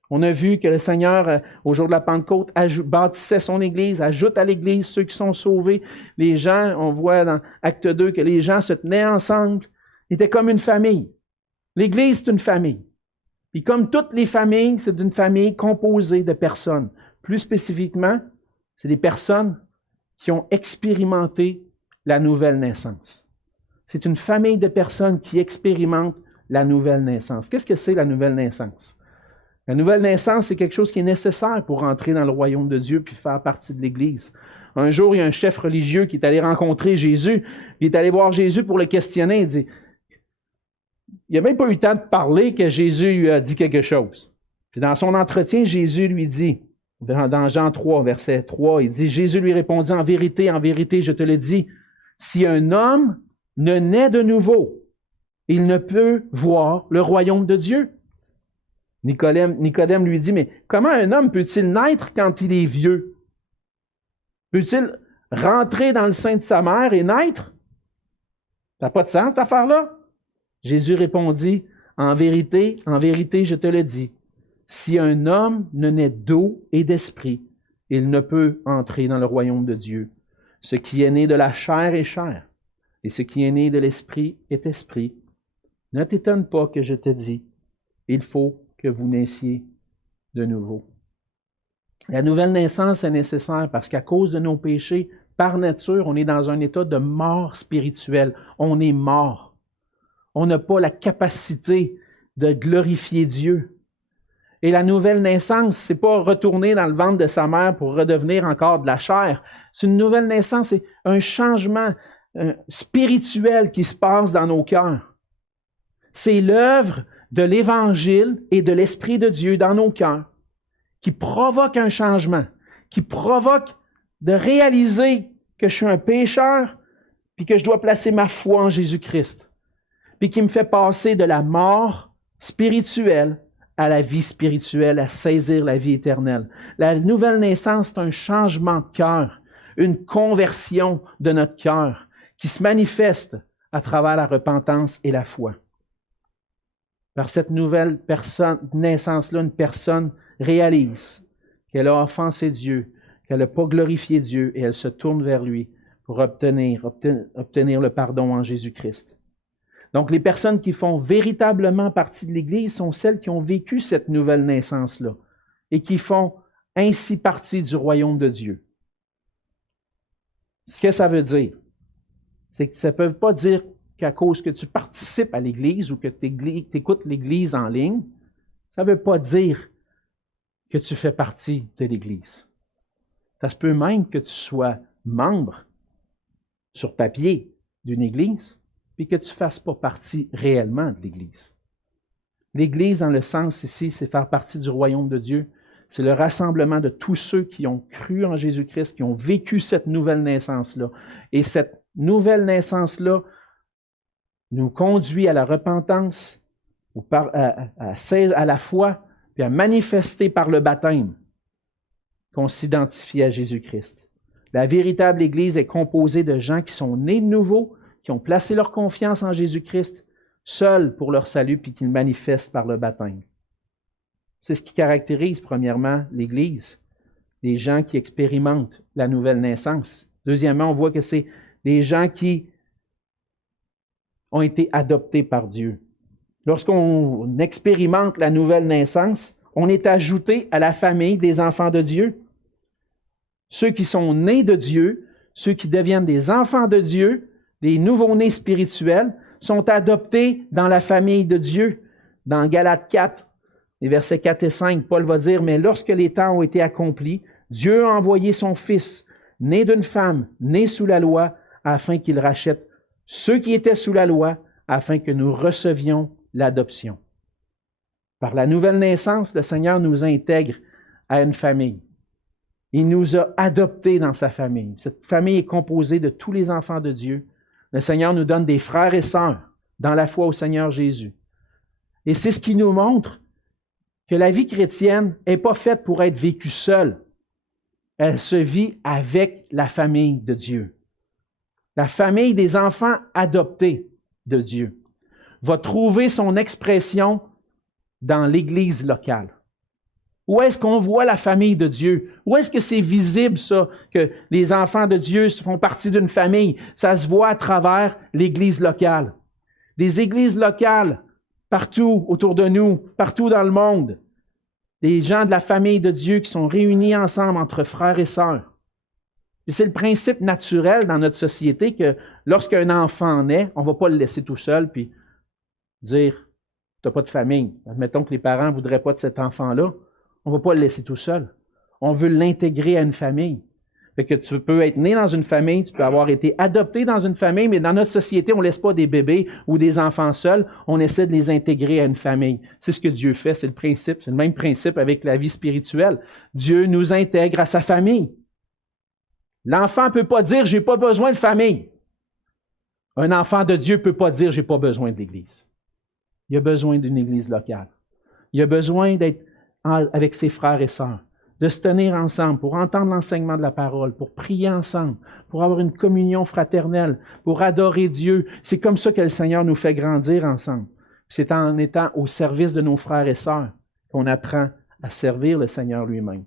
On a vu que le Seigneur, au jour de la Pentecôte, bâtissait son Église, ajoute à l'Église ceux qui sont sauvés. Les gens, on voit dans Acte 2 que les gens se tenaient ensemble, étaient comme une famille. L'Église, c'est une famille. Puis comme toutes les familles, c'est une famille composée de personnes. Plus spécifiquement, c'est des personnes qui ont expérimenté la nouvelle naissance. C'est une famille de personnes qui expérimentent la nouvelle naissance. Qu'est-ce que c'est la nouvelle naissance? La nouvelle naissance, c'est quelque chose qui est nécessaire pour entrer dans le royaume de Dieu puis faire partie de l'Église. Un jour, il y a un chef religieux qui est allé rencontrer Jésus, il est allé voir Jésus pour le questionner. Il dit, il n'a même pas eu le temps de parler que Jésus lui a dit quelque chose. Puis dans son entretien, Jésus lui dit, dans Jean 3, verset 3, il dit, Jésus lui répondit, en vérité, je te le dis, si un homme ne naît de nouveau, il ne peut voir le royaume de Dieu. Nicodème lui dit, mais comment un homme peut-il naître quand il est vieux? Peut-il rentrer dans le sein de sa mère et naître? Ça n'a pas de sens, cette affaire-là? Jésus répondit, en vérité, je te le dis, si un homme ne naît d'eau et d'esprit, il ne peut entrer dans le royaume de Dieu. Ce qui est né de la chair est chair, et ce qui est né de l'esprit est esprit. Ne t'étonne pas que je te dis, il faut que vous naissiez de nouveau. La nouvelle naissance est nécessaire parce qu'à cause de nos péchés, par nature, on est dans un état de mort spirituelle. On est mort. On n'a pas la capacité de glorifier Dieu. Et la nouvelle naissance, c'est pas retourner dans le ventre de sa mère pour redevenir encore de la chair. C'est une nouvelle naissance, c'est un changement spirituel qui se passe dans nos cœurs. C'est l'œuvre de l'Évangile et de l'Esprit de Dieu dans nos cœurs qui provoque un changement, qui provoque de réaliser que je suis un pécheur puis que je dois placer ma foi en Jésus-Christ, puis qui me fait passer de la mort spirituelle à la vie spirituelle, à saisir la vie éternelle. La nouvelle naissance, c'est un changement de cœur, une conversion de notre cœur qui se manifeste à travers la repentance et la foi. Par cette nouvelle naissance-là, une personne réalise qu'elle a offensé Dieu, qu'elle n'a pas glorifié Dieu et elle se tourne vers lui pour obtenir le pardon en Jésus-Christ. Donc, les personnes qui font véritablement partie de l'Église sont celles qui ont vécu cette nouvelle naissance-là et qui font ainsi partie du royaume de Dieu. Ce que ça veut dire, c'est que ça ne peut pas dire qu'à cause que tu participes à l'Église ou que tu écoutes l'Église en ligne, ça ne veut pas dire que tu fais partie de l'Église. Ça se peut même que tu sois membre sur papier d'une Église, puis que tu ne fasses pas partie réellement de l'Église. L'Église, dans le sens ici, c'est faire partie du royaume de Dieu. C'est le rassemblement de tous ceux qui ont cru en Jésus-Christ, qui ont vécu cette nouvelle naissance-là. Et cette nouvelle naissance-là nous conduit à la repentance, à la foi, puis à manifester par le baptême qu'on s'identifie à Jésus-Christ. La véritable Église est composée de gens qui sont nés de nouveau, qui ont placé leur confiance en Jésus-Christ, seuls pour leur salut, puis qui le manifestent par le baptême. C'est ce qui caractérise, premièrement, l'Église. des gens qui expérimentent la nouvelle naissance. Deuxièmement, on voit que c'est des gens qui ont été adoptés par Dieu. Lorsqu'on expérimente la nouvelle naissance, on est ajouté à la famille des enfants de Dieu. Ceux qui sont nés de Dieu, ceux qui deviennent des enfants de Dieu, des nouveaux-nés spirituels, sont adoptés dans la famille de Dieu. Dans Galates 4, les versets 4 et 5, Paul va dire, « Mais lorsque les temps ont été accomplis, Dieu a envoyé son Fils, né d'une femme, né sous la loi, afin qu'il rachète ceux qui étaient sous la loi, afin que nous recevions l'adoption. » Par la nouvelle naissance, le Seigneur nous intègre à une famille. Il nous a adoptés dans sa famille. Cette famille est composée de tous les enfants de Dieu. Le Seigneur nous donne des frères et sœurs dans la foi au Seigneur Jésus. Et c'est ce qui nous montre que la vie chrétienne n'est pas faite pour être vécue seule. Elle se vit avec la famille de Dieu. La famille des enfants adoptés de Dieu va trouver son expression dans l'Église locale. Où est-ce qu'on voit la famille de Dieu? Où est-ce que c'est visible, ça, que les enfants de Dieu font partie d'une famille? Ça se voit à travers l'Église locale. Des églises locales, partout autour de nous, partout dans le monde. Des gens de la famille de Dieu qui sont réunis ensemble entre frères et sœurs. Et c'est le principe naturel dans notre société que lorsqu'un enfant naît, on ne va pas le laisser tout seul puis dire « tu n'as pas de famille ». Admettons que les parents ne voudraient pas de cet enfant-là. On ne va pas le laisser tout seul. On veut l'intégrer à une famille. Fait que tu peux être né dans une famille, tu peux avoir été adopté dans une famille, mais dans notre société, on ne laisse pas des bébés ou des enfants seuls, on essaie de les intégrer à une famille. C'est ce que Dieu fait, c'est le principe, c'est le même principe avec la vie spirituelle. Dieu nous intègre à sa famille. L'enfant ne peut pas dire « j'ai pas besoin de famille ». Un enfant de Dieu ne peut pas dire « j'ai pas besoin de l'Église ». Il a besoin d'une Église locale. Il a besoin d'être avec ses frères et sœurs, de se tenir ensemble pour entendre l'enseignement de la parole, pour prier ensemble, pour avoir une communion fraternelle, pour adorer Dieu. C'est comme ça que le Seigneur nous fait grandir ensemble. C'est en étant au service de nos frères et sœurs qu'on apprend à servir le Seigneur lui-même.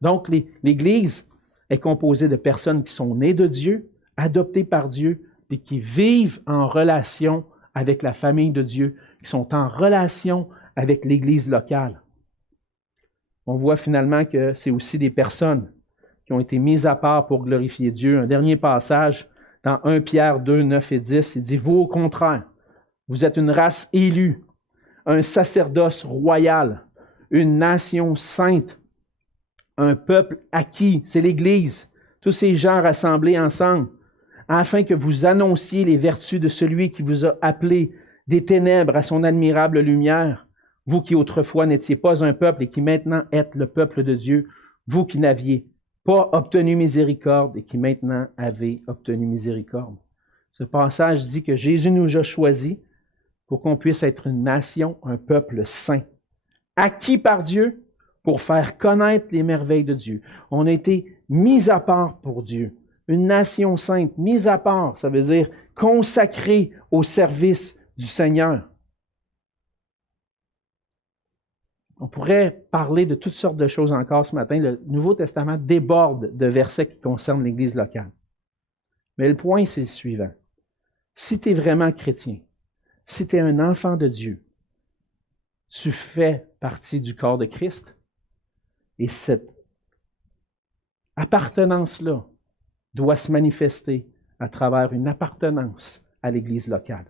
Donc, l'Église est composée de personnes qui sont nées de Dieu, adoptées par Dieu, et qui vivent en relation avec la famille de Dieu, qui sont en relation avec l'Église locale. On voit finalement que c'est aussi des personnes qui ont été mises à part pour glorifier Dieu. Un dernier passage dans 1 Pierre 2, 9 et 10, il dit « Vous, au contraire, vous êtes une race élue, un sacerdoce royal, une nation sainte, un peuple acquis, c'est l'Église, tous ces gens rassemblés ensemble, afin que vous annonciez les vertus de celui qui vous a appelé des ténèbres à son admirable lumière. Vous qui autrefois n'étiez pas un peuple et qui maintenant êtes le peuple de Dieu, vous qui n'aviez pas obtenu miséricorde et qui maintenant avez obtenu miséricorde. » Ce passage dit que Jésus nous a choisis pour qu'on puisse être une nation, un peuple saint, acquis par Dieu pour faire connaître les merveilles de Dieu. On a été mis à part pour Dieu. Une nation sainte, mise à part, ça veut dire consacrée au service du Seigneur. On pourrait parler de toutes sortes de choses encore ce matin. Le Nouveau Testament déborde de versets qui concernent l'Église locale. Mais le point, c'est le suivant. Si tu es vraiment chrétien, si tu es un enfant de Dieu, tu fais partie du corps de Christ. Et cette appartenance-là doit se manifester à travers une appartenance à l'Église locale.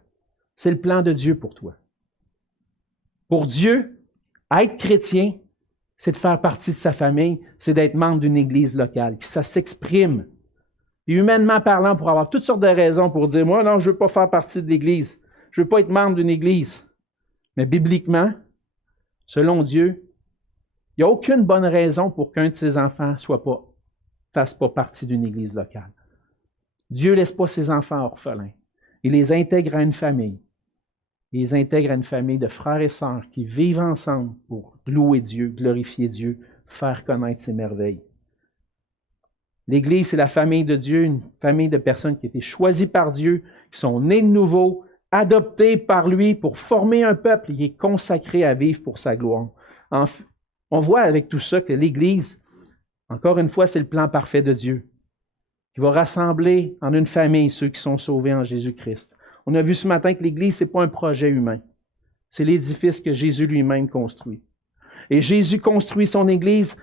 C'est le plan de Dieu pour toi. Pour Dieu, être chrétien, c'est de faire partie de sa famille, c'est d'être membre d'une Église locale, que ça s'exprime. Et humainement parlant, pour avoir toutes sortes de raisons pour dire « Moi, non, je ne veux pas faire partie de l'Église. Je ne veux pas être membre d'une Église. » Mais bibliquement, selon Dieu, il n'y a aucune bonne raison pour qu'un de ses enfants ne fasse pas partie d'une Église locale. Dieu ne laisse pas ses enfants orphelins. Il les intègre à une famille. Il les intègre à une famille de frères et sœurs qui vivent ensemble pour louer Dieu, glorifier Dieu, faire connaître ses merveilles. L'Église, c'est la famille de Dieu, une famille de personnes qui ont été choisies par Dieu, qui sont nées de nouveau, adoptées par lui pour former un peuple qui est consacré à vivre pour sa gloire. On voit avec tout ça que l'Église Encore une fois, c'est le plan parfait de Dieu qui va rassembler en une famille ceux qui sont sauvés en Jésus-Christ. On a vu ce matin que l'Église, ce n'est pas un projet humain. C'est l'édifice que Jésus lui-même construit. Et Jésus construit son Église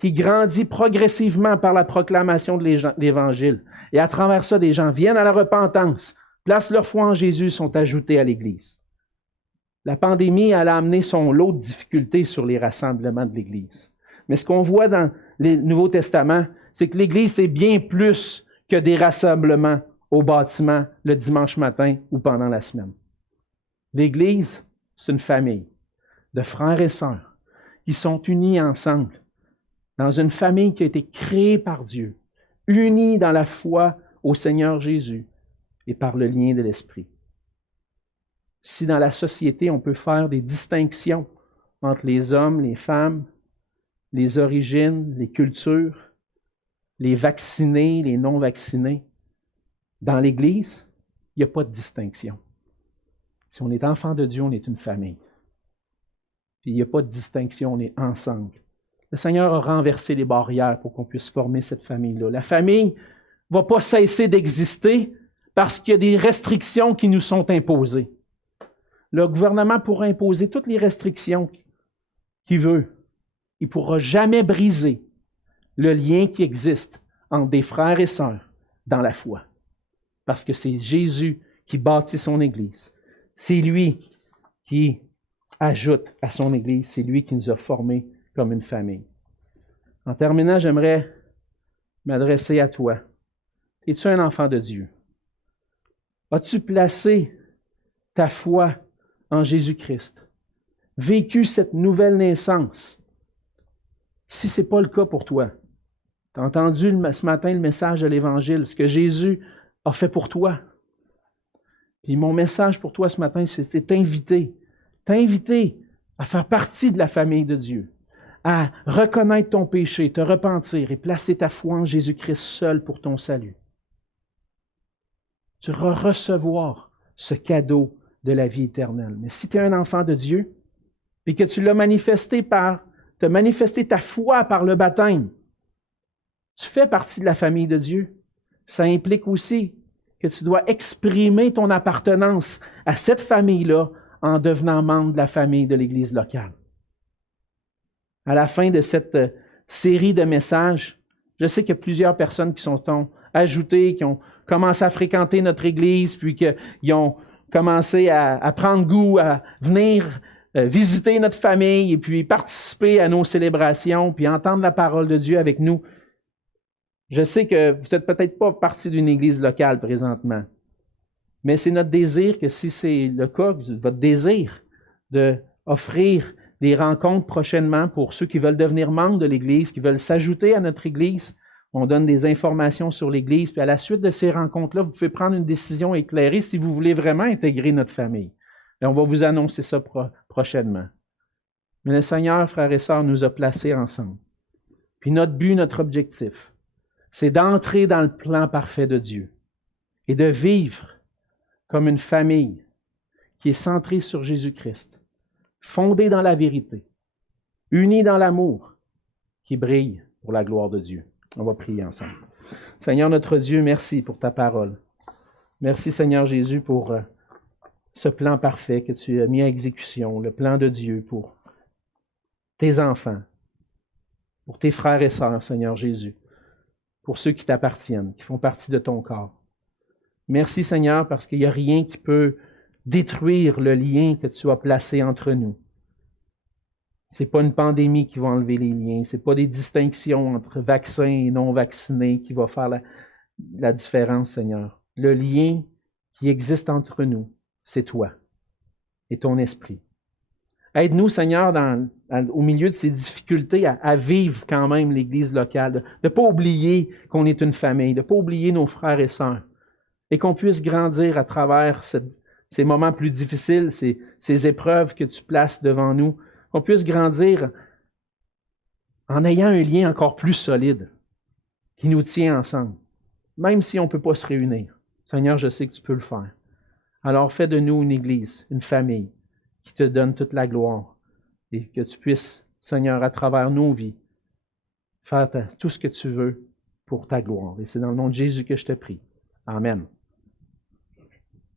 qui grandit progressivement par la proclamation de l'Évangile. Et à travers ça, des gens viennent à la repentance, placent leur foi en Jésus, sont ajoutés à l'Église. La pandémie, elle a amené son lot de difficultés sur les rassemblements de l'Église. Mais ce qu'on voit dans le Nouveau Testament, c'est que l'Église, c'est bien plus que des rassemblements au bâtiment le dimanche matin ou pendant la semaine. L'Église, c'est une famille de frères et sœurs qui sont unis ensemble dans une famille qui a été créée par Dieu, unis dans la foi au Seigneur Jésus et par le lien de l'Esprit. Si dans la société, on peut faire des distinctions entre les hommes, les femmes, les origines, les cultures, les vaccinés, les non-vaccinés, dans l'Église, il n'y a pas de distinction. Si on est enfant de Dieu, on est une famille. Puis il n'y a pas de distinction, on est ensemble. Le Seigneur a renversé les barrières pour qu'on puisse former cette famille-là. La famille ne va pas cesser d'exister parce qu'il y a des restrictions qui nous sont imposées. Le gouvernement pourra imposer toutes les restrictions qu'il veut. Il ne pourra jamais briser le lien qui existe entre des frères et sœurs dans la foi. Parce que c'est Jésus qui bâtit son Église. C'est lui qui ajoute à son Église. C'est lui qui nous a formés comme une famille. En terminant, j'aimerais m'adresser à toi. Es-tu un enfant de Dieu? As-tu placé ta foi en Jésus-Christ? Vécu cette nouvelle naissance? Si ce n'est pas le cas pour toi, tu as entendu ce matin le message de l'Évangile, ce que Jésus a fait pour toi. Puis mon message pour toi ce matin, c'est t'inviter à faire partie de la famille de Dieu, à reconnaître ton péché, te repentir et placer ta foi en Jésus-Christ seul pour ton salut. Tu vas recevoir ce cadeau de la vie éternelle. Mais si tu es un enfant de Dieu et que tu l'as manifesté ta foi par le baptême, tu fais partie de la famille de Dieu. Ça implique aussi que tu dois exprimer ton appartenance à cette famille-là en devenant membre de la famille de l'Église locale. À la fin de cette série de messages, je sais qu'il y a plusieurs personnes qui sont ajoutées, qui ont commencé à fréquenter notre Église, puis qui ont commencé à prendre goût, à venir visiter notre famille et puis participer à nos célébrations, puis entendre la parole de Dieu avec nous. Je sais que vous n'êtes peut-être pas partie d'une église locale présentement, mais c'est notre désir que si c'est le cas, votre désir d'offrir des rencontres prochainement pour ceux qui veulent devenir membres de l'église, qui veulent s'ajouter à notre église, on donne des informations sur l'église, puis à la suite de ces rencontres-là, vous pouvez prendre une décision éclairée si vous voulez vraiment intégrer notre famille. Et on va vous annoncer ça prochainement. Mais le Seigneur, frères et sœurs, nous a placés ensemble. Puis notre but, notre objectif, c'est d'entrer dans le plan parfait de Dieu et de vivre comme une famille qui est centrée sur Jésus-Christ, fondée dans la vérité, unie dans l'amour, qui brille pour la gloire de Dieu. On va prier ensemble. Seigneur notre Dieu, merci pour ta parole. Merci Seigneur Jésus pour ce plan parfait que tu as mis à exécution, le plan de Dieu pour tes enfants, pour tes frères et sœurs, Seigneur Jésus, pour ceux qui t'appartiennent, qui font partie de ton corps. Merci Seigneur parce qu'il n'y a rien qui peut détruire le lien que tu as placé entre nous. Ce n'est pas une pandémie qui va enlever les liens, ce n'est pas des distinctions entre vaccins et non vaccinés qui va faire la différence, Seigneur. Le lien qui existe entre nous, c'est toi et ton esprit. Aide-nous, Seigneur, au milieu de ces difficultés, à vivre quand même l'Église locale, de ne pas oublier qu'on est une famille, de ne pas oublier nos frères et sœurs, et qu'on puisse grandir à travers ces moments plus difficiles, ces épreuves que tu places devant nous, qu'on puisse grandir en ayant un lien encore plus solide qui nous tient ensemble, même si on ne peut pas se réunir. Seigneur, je sais que tu peux le faire. Alors fais de nous une Église, une famille, qui te donne toute la gloire et que tu puisses, Seigneur, à travers nos vies, faire tout ce que tu veux pour ta gloire. Et c'est dans le nom de Jésus que je te prie. Amen.